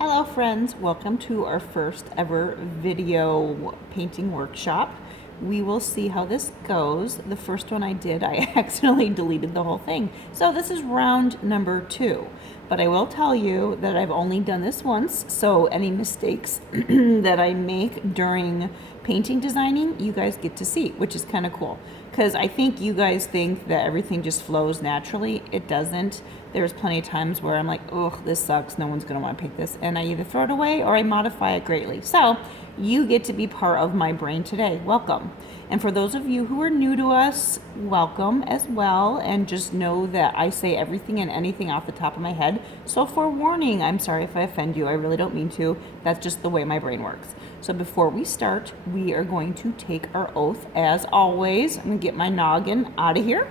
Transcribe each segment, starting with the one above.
Hello friends, welcome to our first ever video painting workshop. We will see how this goes. The first one I did, I accidentally deleted the whole thing. So this is round number 2. But I will tell you that I've only done this once, so any mistakes that I make during painting designing, you guys get to see, which is kind of cool. Because I think you guys think that everything just flows naturally. It doesn't. There's plenty of times where I'm like, oh, this sucks. No one's going to want to paint this. And I either throw it away or I modify it greatly. So you get to be part of my brain today. Welcome. And for those of you who are new to us, welcome as well. And just know that I say everything and anything off the top of my head. So forewarning, I'm sorry if I offend you. I really don't mean to. That's just the way my brain works. So before we start, we are going to take our oath as always. I'm going to get my noggin out of here.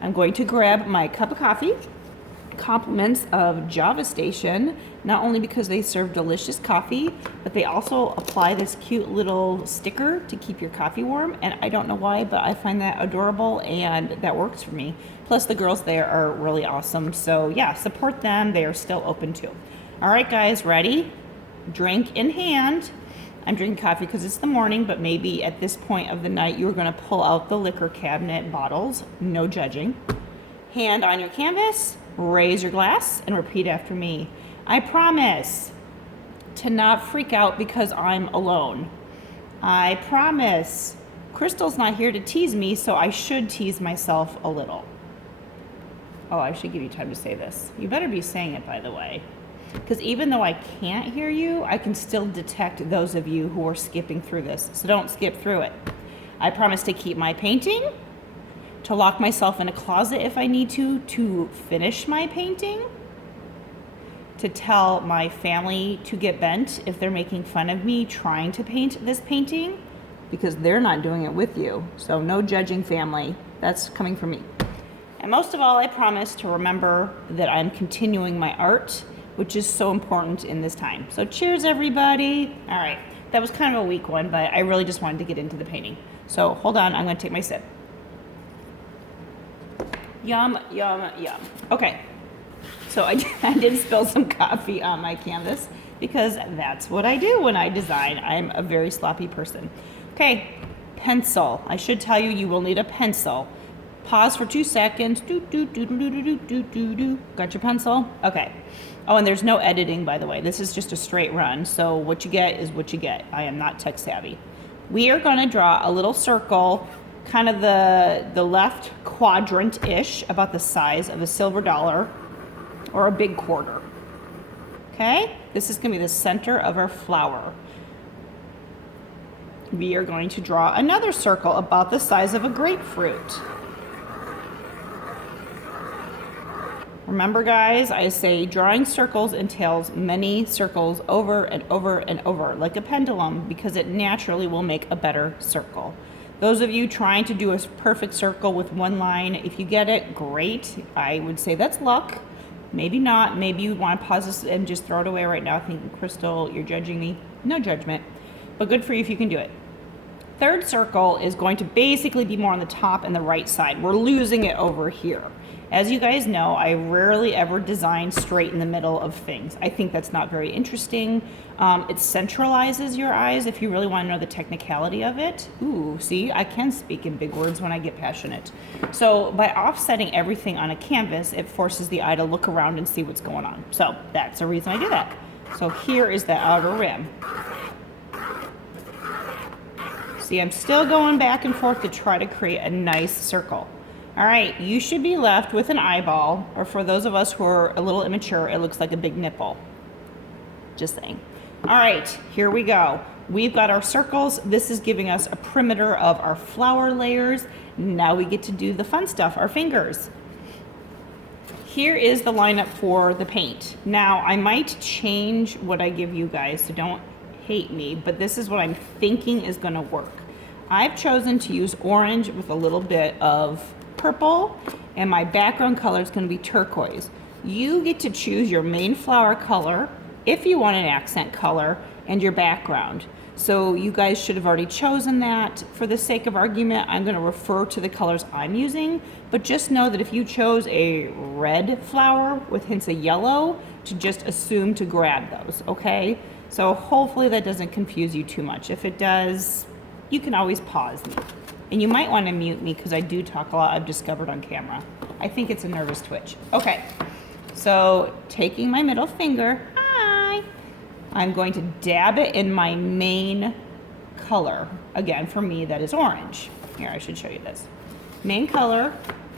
I'm going to grab my cup of coffee. Compliments of Java Station, not only because they serve delicious coffee, but they also apply this cute little sticker to keep your coffee warm. And I don't know why, but I find that adorable and that works for me. Plus the girls there are really awesome. So yeah, support them. They are still open too. All right, guys, ready? Drink in hand. I'm drinking coffee because it's the morning, but maybe at this point of the night, you're going to pull out the liquor cabinet bottles. No judging. Hand on your canvas, raise your glass, and repeat after me. I promise to not freak out because I'm alone. I promise Crystal's not here to tease me, so I should tease myself a little. Oh, I should give you time to say this. You better be saying it, by the way. Because even though I can't hear you, I can still detect those of you who are skipping through this. So don't skip through it. I promise to keep my painting, to lock myself in a closet if I need to finish my painting, to tell my family to get bent if they're making fun of me trying to paint this painting, because they're not doing it with you. So no judging, family. That's coming from me. And most of all, I promise to remember that I'm continuing my art, which is so important in this time. So cheers, everybody. All right, that was kind of a weak one, but I really just wanted to get into the painting. So hold on, I'm gonna take my sip. Yum, yum, yum. Okay, so I did spill some coffee on my canvas because that's what I do when I design. I'm a very sloppy person. Okay, pencil. I should tell you, you will need a pencil. Pause for 2 seconds. Do, do, do, do, do, do, do, do, do. Got your pencil? Okay. Oh, and there's no editing, by the way. This is just a straight run, so what you get is what you get. I am not tech savvy. We are gonna draw a little circle, kind of the left quadrant-ish, about the size of a silver dollar or a big quarter. Okay? This is going to be the center of our flower. We are going to draw another circle about the size of a grapefruit. Remember, guys, I say drawing circles entails many circles over and over and over, like a pendulum, because it naturally will make a better circle. Those of you trying to do a perfect circle with one line, if you get it, great. I would say that's luck. Maybe not. Maybe you want to pause this and just throw it away right now thinking, Crystal, you're judging me. No judgment, but good for you if you can do it. Third circle is going to basically be more on the top and the right side. We're losing it over here. As you guys know, I rarely ever design straight in the middle of things. I think that's not very interesting. It centralizes your eyes if you really want to know the technicality of it. Ooh, see, I can speak in big words when I get passionate. So by offsetting everything on a canvas, it forces the eye to look around and see what's going on. So that's the reason I do that. So here is the outer rim. See, I'm still going back and forth to try to create a nice circle. All right, you should be left with an eyeball, or for those of us who are a little immature, it looks like a big nipple. Just saying. All right, here we go. We've got our circles. This is giving us a perimeter of our flower layers. Now we get to do the fun stuff, our fingers. Here is the lineup for the paint. Now, I might change what I give you guys, so don't hate me, but this is what I'm thinking is gonna work. I've chosen to use orange with a little bit of purple, and my background color is going to be turquoise. You get to choose your main flower color if you want an accent color and your background. So you guys should have already chosen that. For the sake of argument, I'm going to refer to the colors I'm using, but just know that if you chose a red flower with hints of yellow to just assume to grab those, okay? So hopefully that doesn't confuse you too much. If it does, you can always pause me. And you might want to mute me because I do talk a lot, I've discovered on camera. I think it's a nervous twitch. Okay, so taking my middle finger, hi, I'm going to dab it in my main color. Again, for me, that is orange. Here, I should show you this. Main color,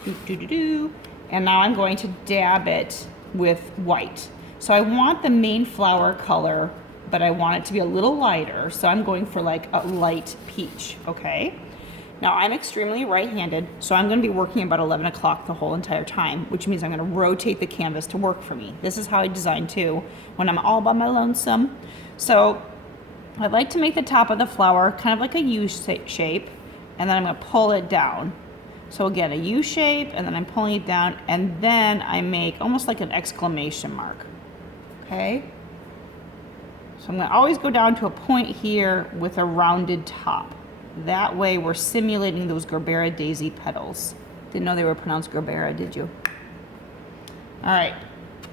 and now I'm going to dab it with white. So I want the main flower color, but I want it to be a little lighter, so I'm going for like a light peach, okay? Now I'm extremely right-handed, so I'm gonna be working about 11 o'clock the whole entire time, which means I'm gonna rotate the canvas to work for me. This is how I design too, when I'm all by my lonesome. So I'd like to make the top of the flower kind of like a U shape, and then I'm gonna pull it down. So again, a U shape, and then I'm pulling it down, and then I make almost like an exclamation mark, okay? So I'm gonna always go down to a point here with a rounded top. That way we're simulating those Gerbera Daisy petals. Didn't know they were pronounced Gerbera, did you? All right,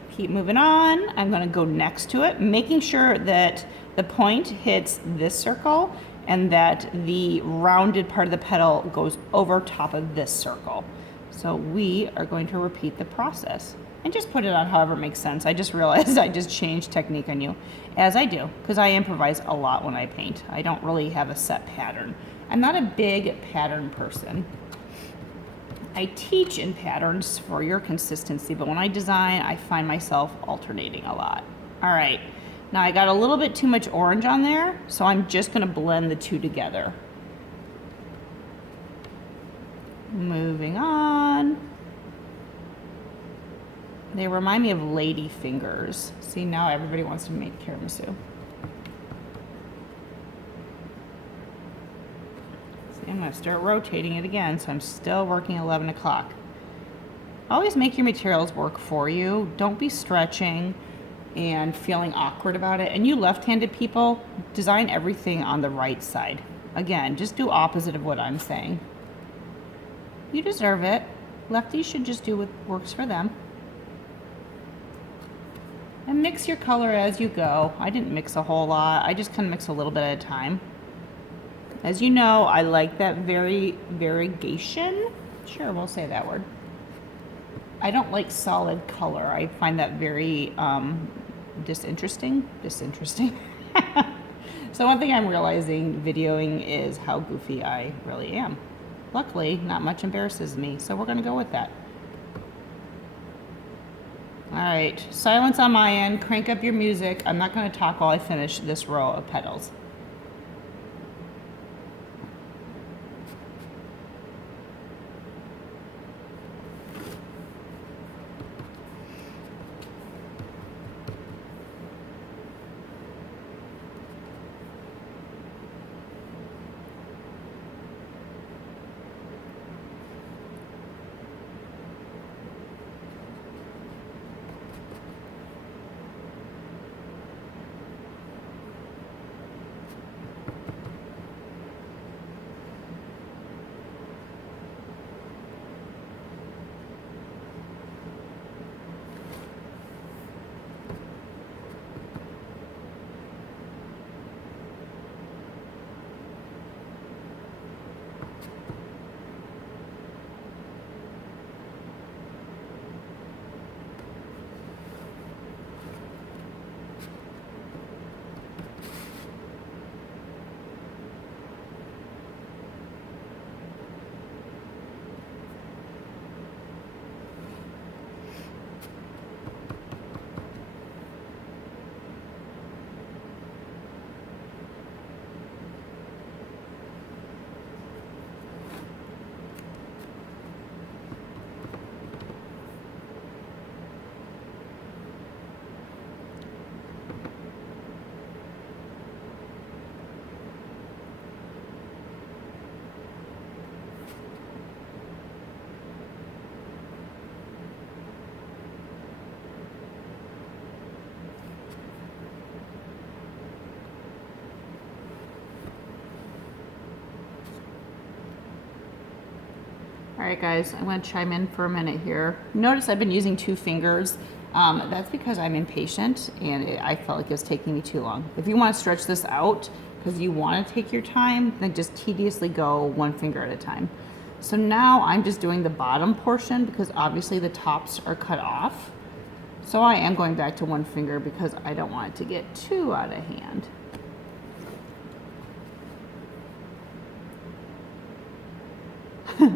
keep moving on. I'm gonna go next to it, making sure that the point hits this circle and that the rounded part of the petal goes over top of this circle. So we are going to repeat the process and just put it on however it makes sense. I just realized I just changed technique on you, as I do, because I improvise a lot when I paint. I don't really have a set pattern. I'm not a big pattern person. I teach in patterns for your consistency, but when I design, I find myself alternating a lot. All right, now I got a little bit too much orange on there, so I'm just gonna blend the two together. Moving on. They remind me of lady fingers. See, now everybody wants to make tiramisu. See, I'm gonna start rotating it again, so I'm still working 11 o'clock. Always make your materials work for you. Don't be stretching and feeling awkward about it. And you left-handed people, design everything on the right side. Again, just do opposite of what I'm saying. You deserve it. Lefties should just do what works for them. And mix your color as you go. I didn't mix a whole lot. I just kind of mix a little bit at a time. As you know, I like that variegation. Sure, we'll say that word. I don't like solid color. I find that very disinteresting. So one thing I'm realizing videoing is how goofy I really am. Luckily, not much embarrasses me, so we're gonna go with that. All right, silence on my end, crank up your music. I'm not gonna talk while I finish this row of petals. All right, guys, I'm going to chime in for a minute here. Notice I've been using two fingers. That's because I'm impatient and I felt like it was taking me too long. If you want to stretch this out because you want to take your time, then just tediously go one finger at a time. So now I'm just doing the bottom portion because obviously the tops are cut off. So I am going back to one finger because I don't want it to get too out of hand.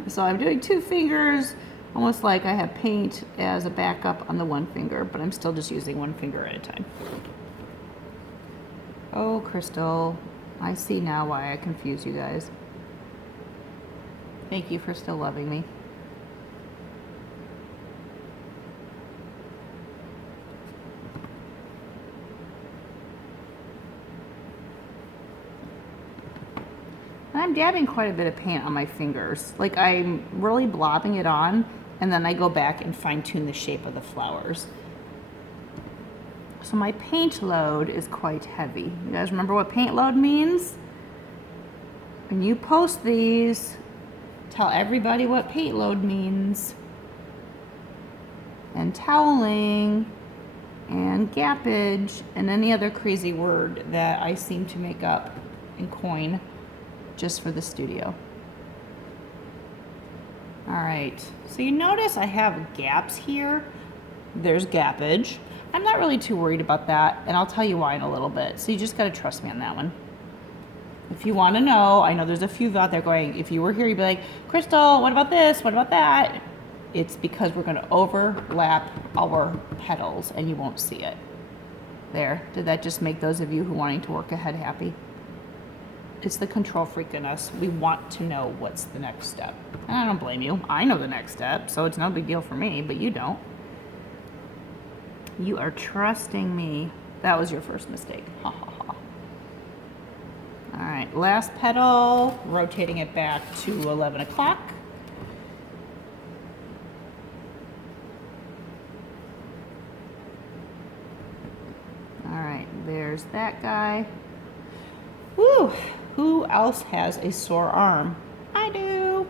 So I'm doing two fingers, almost like I have paint as a backup on the one finger, but I'm still just using one finger at a time. Oh, Crystal, I see now why I confuse you guys. Thank you for still loving me. I'm dabbing quite a bit of paint on my fingers. Like I'm really blobbing it on, and then I go back and fine tune the shape of the flowers. So my paint load is quite heavy. You guys remember what paint load means? When you post these, tell everybody what paint load means. And toweling, and gappage, and any other crazy word that I seem to make up and coin just for the studio. All right, so you notice I have gaps here. There's gappage. I'm not really too worried about that, and I'll tell you why in a little bit. So you just gotta trust me on that one. If you wanna know, I know there's a few out there going, if you were here, you'd be like, Crystal, what about this? What about that? It's because we're gonna overlap our petals and you won't see it. There, did that just make those of you who wanting to work ahead happy? It's the control freak in us. We want to know what's the next step. And I don't blame you. I know the next step, so it's no big deal for me, but you don't. You are trusting me. That was your first mistake. Ha ha ha. All right, last petal, rotating it back to 11 o'clock. All right, there's that guy. Woo! Who else has a sore arm? I do.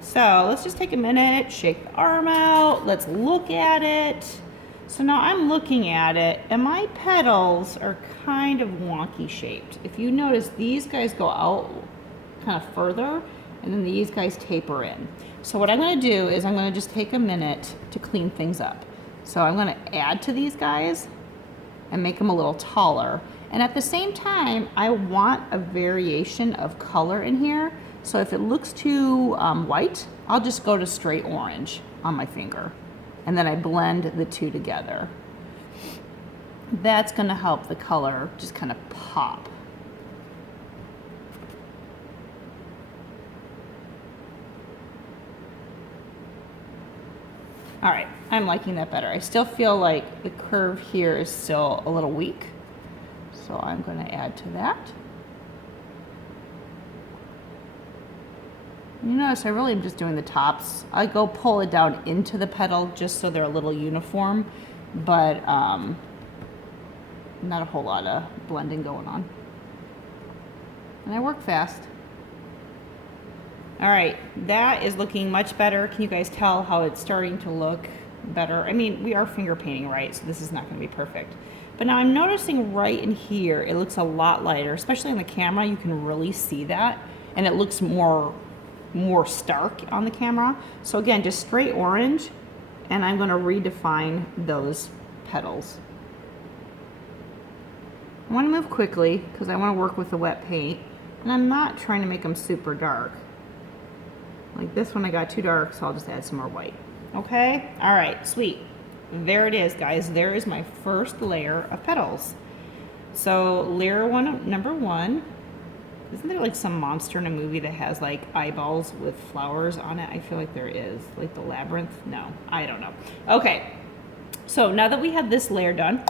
So let's just take a minute, shake the arm out. Let's look at it. So now I'm looking at it and my petals are kind of wonky shaped. If you notice, these guys go out kind of further and then these guys taper in. So what I'm gonna do is I'm gonna just take a minute to clean things up. So I'm gonna add to these guys and make them a little taller. And at the same time, I want a variation of color in here. So if it looks too white, I'll just go to straight orange on my finger. And then I blend the two together. That's gonna help the color just kind of pop. All right, I'm liking that better. I still feel like the curve here is still a little weak. So I'm going to add to that. You notice I really am just doing the tops. I go pull it down into the petal just so they're a little uniform, but not a whole lot of blending going on. And I work fast. All right, that is looking much better. Can you guys tell how it's starting to look better? I mean, we are finger painting, right? So this is not going to be perfect. But now I'm noticing right in here, it looks a lot lighter, especially on the camera. You can really see that, and it looks more stark on the camera. So again, just straight orange, and I'm going to redefine those petals. I want to move quickly because I want to work with the wet paint, and I'm not trying to make them super dark. Like this one I got too dark, so I'll just add some more white. Okay? All right, sweet. There it is, guys. There is my first layer of petals. So layer number one, isn't there like some monster in a movie that has like eyeballs with flowers on it? I feel like there is. Like the labyrinth? No, I don't know. Okay, so now that we have this layer done,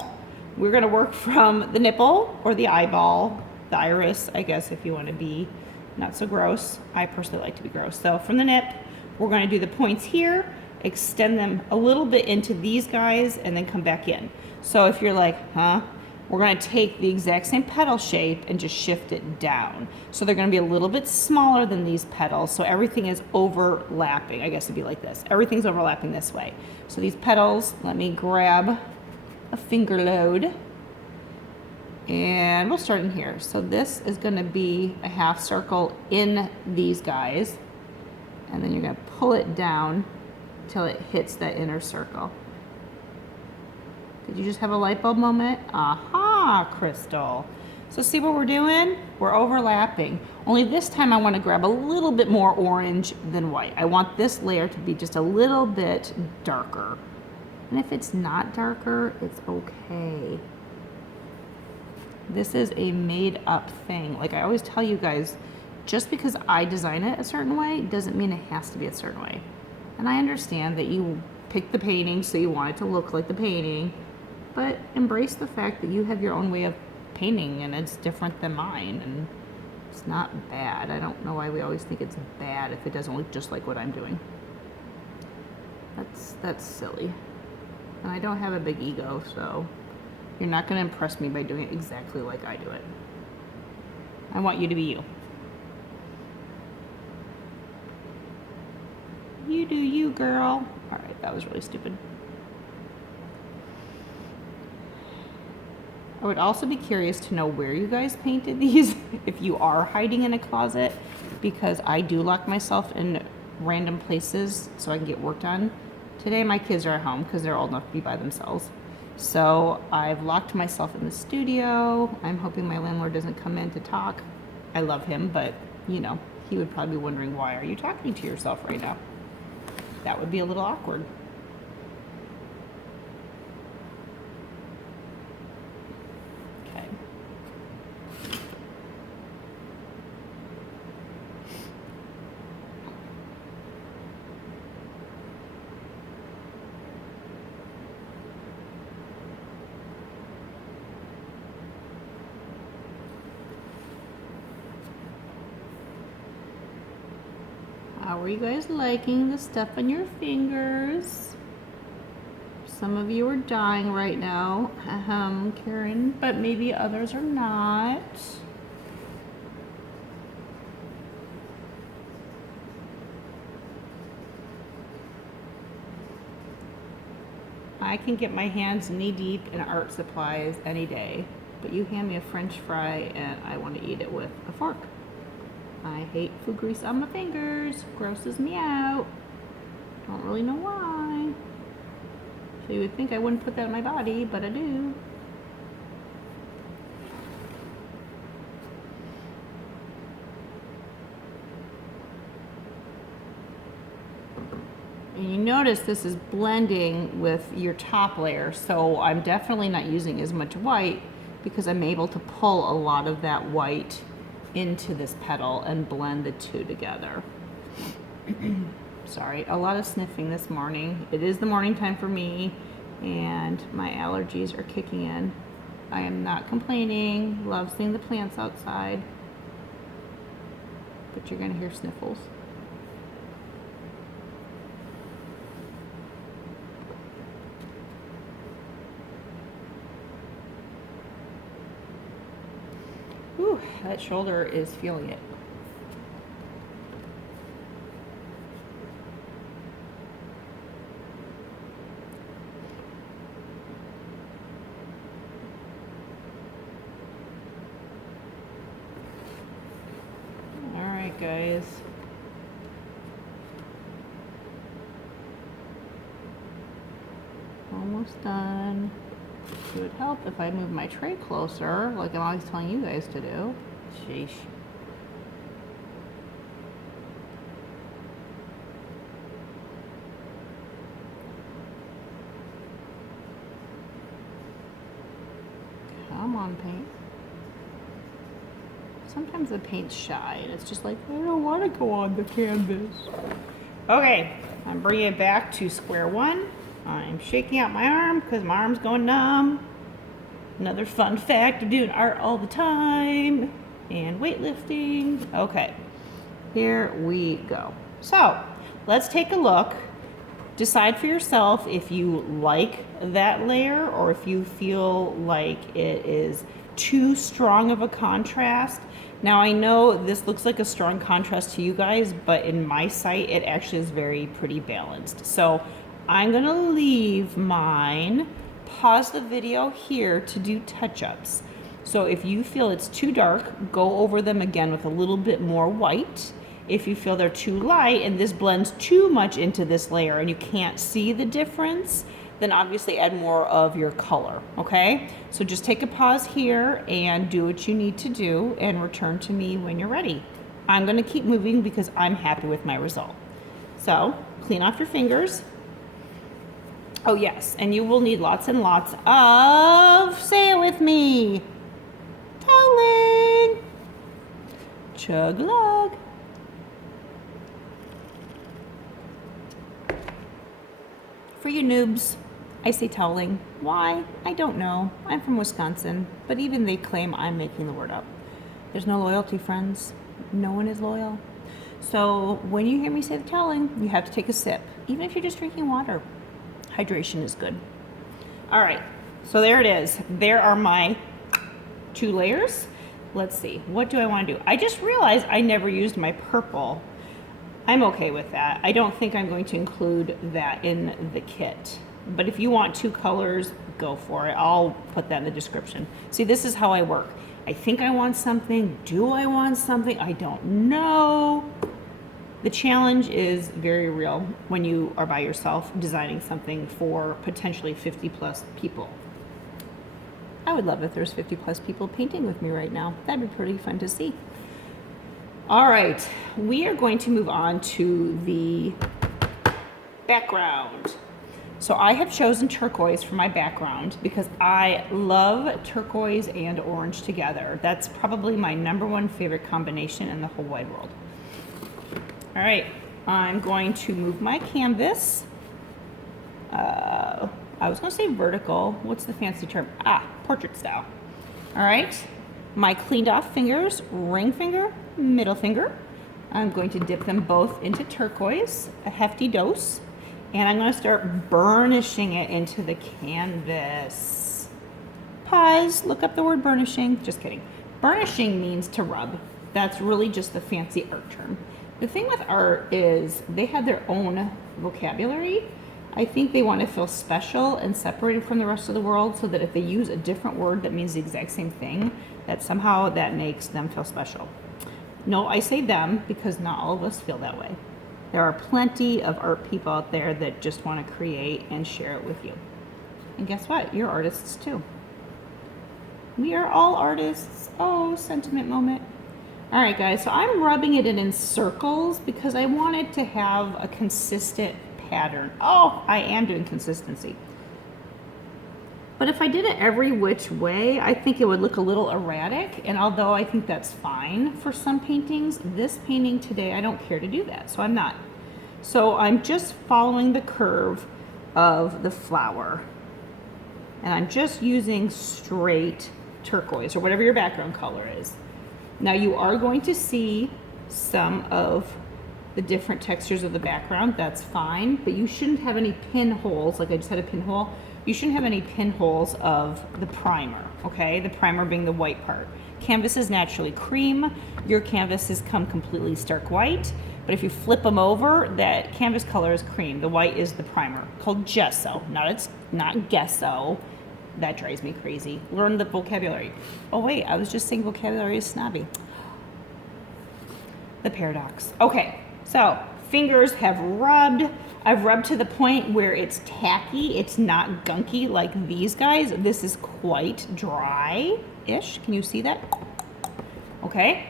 we're gonna work from the nipple or the eyeball, the iris, I guess, if you wanna be not so gross. I personally like to be gross. So from the nip, we're gonna do the points here, extend them a little bit into these guys, and then come back in. So if you're like, huh? we're going to take the exact same petal shape and just shift it down. So they're going to be a little bit smaller than these petals, so everything is overlapping. I guess it'd be like this. Everything's overlapping this way. So these petals, let me grab a finger load, and we'll start in here. So this is going to be a half circle in these guys, and then you're going to pull it down till it hits that inner circle. Did you just have a light bulb moment? Aha, Crystal. So see what we're doing? We're overlapping. Only this time I want to grab a little bit more orange than white. I want this layer to be just a little bit darker. And if it's not darker, it's okay. This is a made up thing. Like I always tell you guys, just because I design it a certain way doesn't mean it has to be a certain way. And I understand that you picked the painting so you want it to look like the painting, but embrace the fact that you have your own way of painting and it's different than mine, and it's not bad. I don't know why we always think it's bad if it doesn't look just like what I'm doing. That's silly. And I don't have a big ego, so you're not going to impress me by doing it exactly like I do it. I want you to be you. You do you, girl. All right, that was really stupid. I would also be curious to know where you guys painted these, if you are hiding in a closet, because I do lock myself in random places so I can get work done. Today my kids are at home because they're old enough to be by themselves. So I've locked myself in the studio. I'm hoping my landlord doesn't come in to talk. I love him, but you know, he would probably be wondering, why are you talking to yourself right now? That would be a little awkward. Okay. How are you guys liking the stuff on your fingers? Some of you are dying right now, Karen, but maybe others are not. I can get my hands knee deep in art supplies any day, but you hand me a French fry and I want to eat it with a fork. I hate food grease on my fingers. Grosses me out. Don't really know why. So you would think I wouldn't put that on my body, but I do. And you notice this is blending with your top layer, so I'm definitely not using as much white because I'm able to pull a lot of that white into this petal and blend the two together. Sorry, a lot of sniffing this morning. It is the morning time for me and my allergies are kicking in. I am not complaining. Love seeing the plants outside, but you're gonna hear sniffles. Whew, that shoulder is feeling it. All right, guys. Almost done. It would help if I move my tray closer, like I'm always telling you guys to do. Sheesh. Come on, paint. Sometimes the paint's shy and it's just like, I don't want to go on the canvas. Okay, I'm bringing it back to square one. I'm shaking out my arm because my arm's going numb. Another fun fact of doing art all the time and weightlifting. Okay, here we go. So let's take a look Decide for yourself if you like that layer or if you feel like it is too strong of a contrast. Now I know this looks like a strong contrast to you guys, but in my sight it actually is very pretty balanced. So I'm gonna leave mine, pause the video here to do touch-ups. So if you feel it's too dark, go over them again with a little bit more white. If you feel they're too light and this blends too much into this layer and you can't see the difference, then obviously add more of your color, okay? So just take a pause here and do what you need to do and return to me when you're ready. I'm gonna keep moving because I'm happy with my result. So clean off your fingers. Oh yes, and you will need lots and lots of, say it with me, toweling. Chug-lug. For you noobs, I say toweling. Why? I don't know. I'm from Wisconsin, but even they claim I'm making the word up. There's no loyalty, friends. No one is loyal. So when you hear me say the toweling, you have to take a sip, even if you're just drinking water. Hydration is good. All right, so there it is. There are my 2 layers. Let's see, what do I want to do? I just realized I never used my purple. I'm okay with that. I don't think I'm going to include that in the kit. But if you want 2 colors, go for it. I'll put that in the description. See, this is how I work. I think I want something. Do I want something? I don't know. The challenge is very real when you are by yourself designing something for potentially 50 plus people. I would love if there's 50 plus people painting with me right now. That'd be pretty fun to see. All right, we are going to move on to the background. So I have chosen turquoise for my background because I love turquoise and orange together. That's probably my #1 favorite combination in the whole wide world. All right, I'm going to move my canvas. I was gonna say vertical. What's the fancy term? Portrait style. All right, my cleaned off fingers, ring finger, middle finger. I'm going to dip them both into turquoise, a hefty dose, and I'm gonna start burnishing it into the canvas. Pause, look up the word burnishing. Just kidding. Burnishing means to rub. That's really just the fancy art term. The thing with art is they have their own vocabulary. I think they want to feel special and separated from the rest of the world so that if they use a different word that means the exact same thing, that somehow that makes them feel special. No, I say them because not all of us feel that way. There are plenty of art people out there that just want to create and share it with you. And guess what? You're artists too. We are all artists. Oh, sentiment moment. All right, guys, so I'm rubbing it in circles because I wanted to have a consistent pattern. Oh, I am doing consistency. But if I did it every which way, I think it would look a little erratic. And although I think that's fine for some paintings, this painting today, I don't care to do that. So I'm not. So I'm just following the curve of the flower. And I'm just using straight turquoise or whatever your background color is. Now you are going to see some of the different textures of the background. That's fine, but you shouldn't have any pinholes, like I just had a pinhole. You shouldn't have any pinholes of the primer, okay? The primer being the white part. Canvas is naturally cream. Your canvases come completely stark white, but if you flip them over, that canvas color is cream. The white is the primer, called gesso. Not gesso. That drives me crazy. Learn the vocabulary. Oh wait, I was just saying vocabulary is snobby. The paradox. Okay, so fingers have rubbed. I've rubbed to the point where it's tacky. It's not gunky like these guys. This is quite dry-ish. Can you see that? Okay.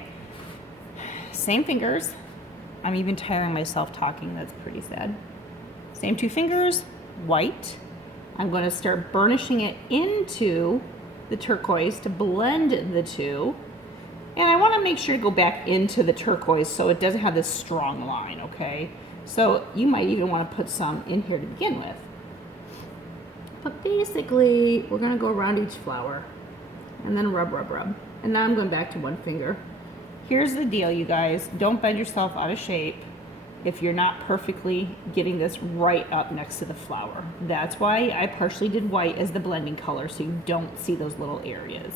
Same fingers. I'm even tiring myself talking. That's pretty sad. Same 2 fingers, white. I'm going to start burnishing it into the turquoise to blend the two. And I want to make sure to go back into the turquoise so it doesn't have this strong line, okay? So you might even want to put some in here to begin with. But basically, we're going to go around each flower and then rub, rub, rub. And now I'm going back to 1 finger. Here's the deal, you guys. Don't bend yourself out of shape if you're not perfectly getting this right up next to the flower. That's why I partially did white as the blending color, so you don't see those little areas.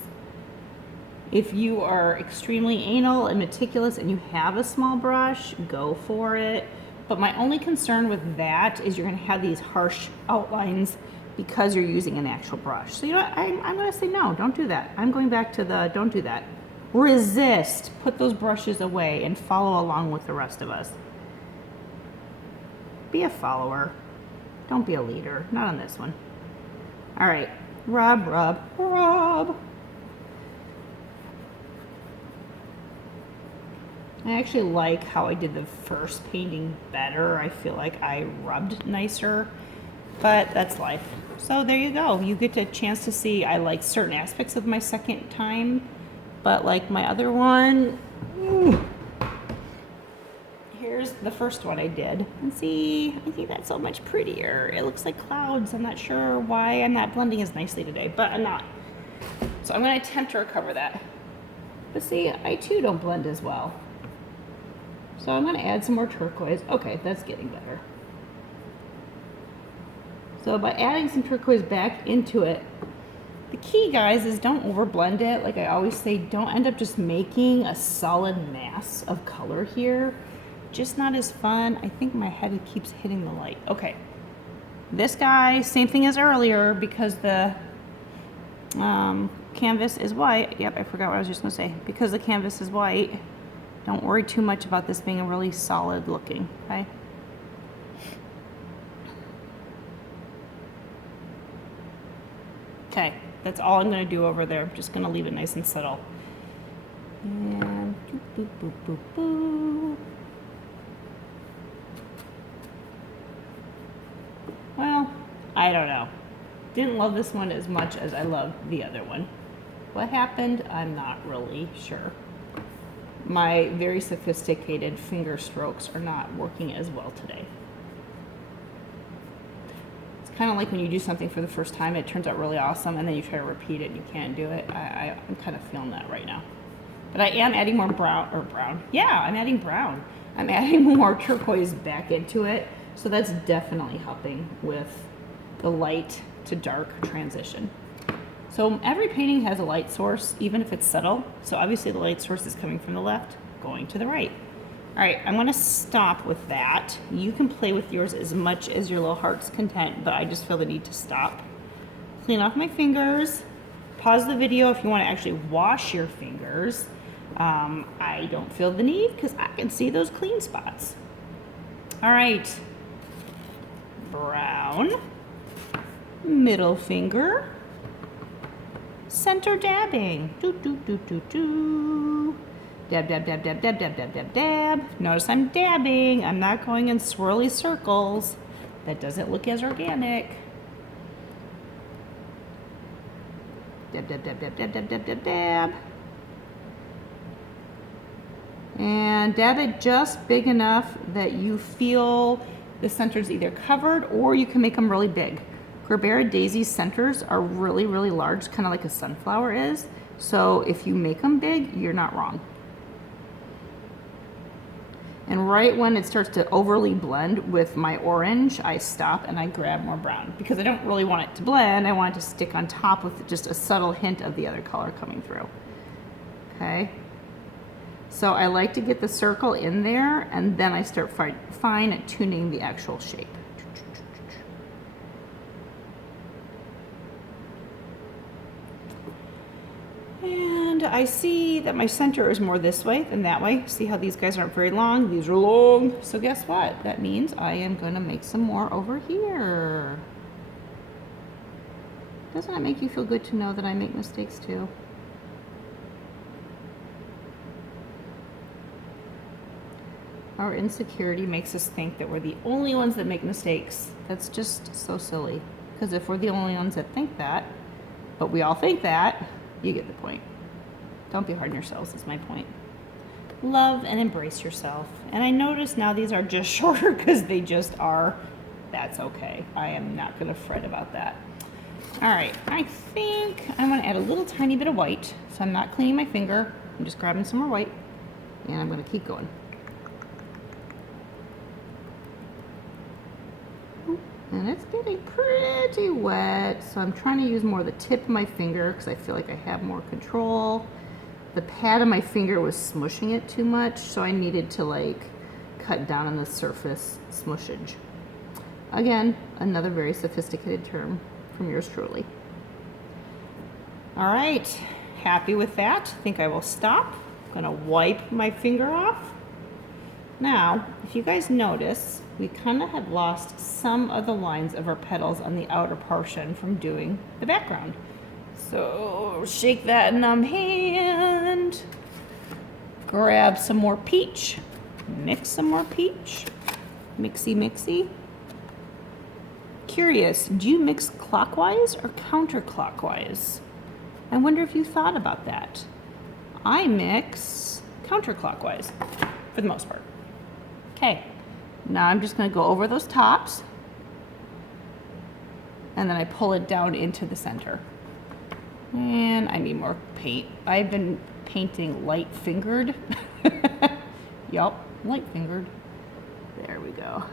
If you are extremely anal and meticulous and you have a small brush, go for it. But my only concern with that is you're gonna have these harsh outlines because you're using an actual brush. So you know what, I'm gonna say no, don't do that. I'm going back to the don't do that. Resist, put those brushes away and follow along with the rest of us. Be a follower, don't be a leader, not on this one. All right, rub, rub, rub. I actually like how I did the first painting better. I feel like I rubbed nicer, but that's life. So there you go. You get a chance to see I like certain aspects of my second time, but like my other one, here's the first one I did. And see, I think that's so much prettier. It looks like clouds. I'm not sure why I'm not blending as nicely today, but I'm not. So I'm gonna attempt to recover that. But see, I too don't blend as well. So I'm gonna add some more turquoise. Okay, that's getting better. So by adding some turquoise back into it, the key, guys, is don't overblend it. Like I always say, don't end up just making a solid mass of color here. Just not as fun. I think my head keeps hitting the light. Okay, this guy, same thing as earlier, because the canvas is white. Yep, I forgot what I was just gonna say. Because the canvas is white, don't worry too much about this being a really solid looking, okay? Okay, that's all I'm gonna do over there. I'm just gonna leave it nice and subtle. And boop, boop, boop, boop, boop. Well, I don't know. Didn't love this one as much as I loved the other one. What happened? I'm not really sure. My very sophisticated finger strokes are not working as well today. It's kind of like when you do something for the first time, it turns out really awesome, and then you try to repeat it and you can't do it. I'm kind of feeling that right now. But I am adding more brown. Yeah, I'm adding brown. I'm adding more turquoise back into it, so that's definitely helping with the light to dark transition. So every painting has a light source, even if it's subtle. So obviously the light source is coming from the left, going to the right. All right, I'm gonna stop with that. You can play with yours as much as your little heart's content, but I just feel the need to stop. Clean off my fingers. Pause the video if you wanna actually wash your fingers. I don't feel the need because I can see those clean spots. All right, brown, middle finger, center dabbing. Do, do, do, do, do. Dab, dab, dab, dab, dab, dab, dab, dab, dab. Notice I'm dabbing. I'm not going in swirly circles. That doesn't look as organic. Dab, dab, dab, dab, dab, dab, dab, dab, dab. And dab it just big enough that you feel the centers either covered or you can make them really big. Gerbera Daisy's centers are really, really large, kind of like a sunflower is. So if you make them big, you're not wrong. And right when it starts to overly blend with my orange, I stop and I grab more brown because I don't really want it to blend. I want it to stick on top with just a subtle hint of the other color coming through. Okay. So I like to get the circle in there and then I start fine tuning the actual shape. And I see that my center is more this way than that way. See how these guys aren't very long? These are long. So guess what? That means I am going to make some more over here. Doesn't it make you feel good to know that I make mistakes too? Our insecurity makes us think that we're the only ones that make mistakes. That's just so silly. Because if we're the only ones that think that, but we all think that, you get the point. Don't be hard on yourselves is my point. Love and embrace yourself. And I notice now these are just shorter because they just are. That's okay. I am not going to fret about that. All right, I think I'm going to add a little tiny bit of white. So I'm not cleaning my finger. I'm just grabbing some more white. And I'm going to keep going. And it's getting pretty wet, so I'm trying to use more the tip of my finger because I feel like I have more control. The pad of my finger was smushing it too much, so I needed to like cut down on the surface smushage. Again, another very sophisticated term from yours truly. All right, happy with that. I think I will stop. I'm gonna wipe my finger off. Now, if you guys notice, we kind of had lost some of the lines of our petals on the outer portion from doing the background. So shake that numb hand, grab some more peach, mix some more peach, mixy mixy. Curious, do you mix clockwise or counterclockwise? I wonder if you thought about that. I mix counterclockwise for the most part. Okay, now I'm just gonna go over those tops and then I pull it down into the center. And I need more paint. I've been painting light fingered. Yup, light fingered. There we go.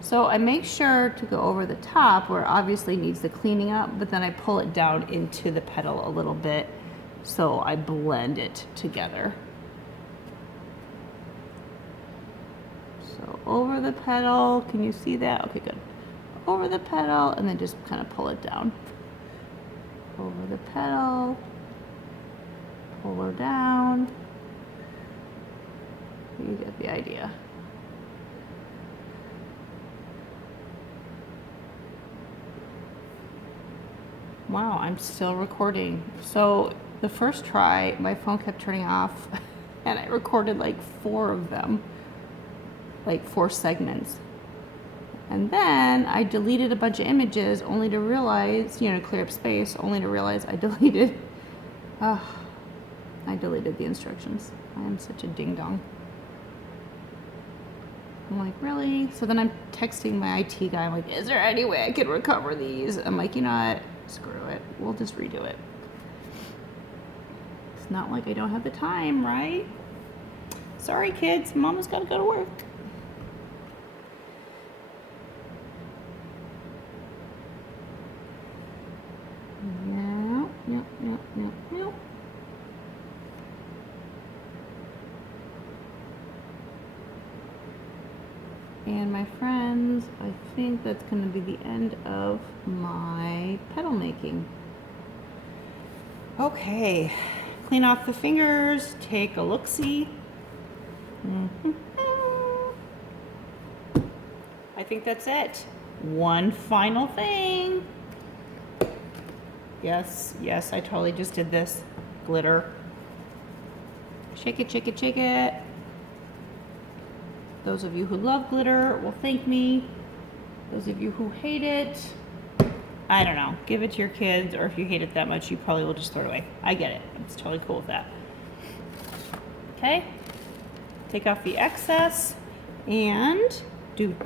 So I make sure to go over the top where it obviously needs the cleaning up, but then I pull it down into the petal a little bit so I blend it together. So over the petal, can you see that? Okay, good. Over the petal and then just kind of pull it down. Over the petal, pull her down. You get the idea. Wow, I'm still recording. So the first try, my phone kept turning off and I recorded like 4 of them, like 4 segments. And then I deleted a bunch of images only to realize, you know, clear up space, only to realize I deleted the instructions. I am such a ding dong. I'm like, really? So then I'm texting my IT guy. I'm like, is there any way I could recover these? I'm like, you know what? Screw it. We'll just redo it. It's not like I don't have the time, right? Sorry, kids. Mama's got to go to work. Yep. And my friends, I think that's going to be the end of my petal making. Okay, clean off the fingers, take a look-see. I think that's it. One final thing. Yes, I totally just did this. Glitter. Shake it, shake it, shake it. Those of you who love glitter will thank me. Those of you who hate it, I don't know. Give it to your kids, or if you hate it that much, you probably will just throw it away. I get it. It's totally cool with that. Okay. Take off the excess and do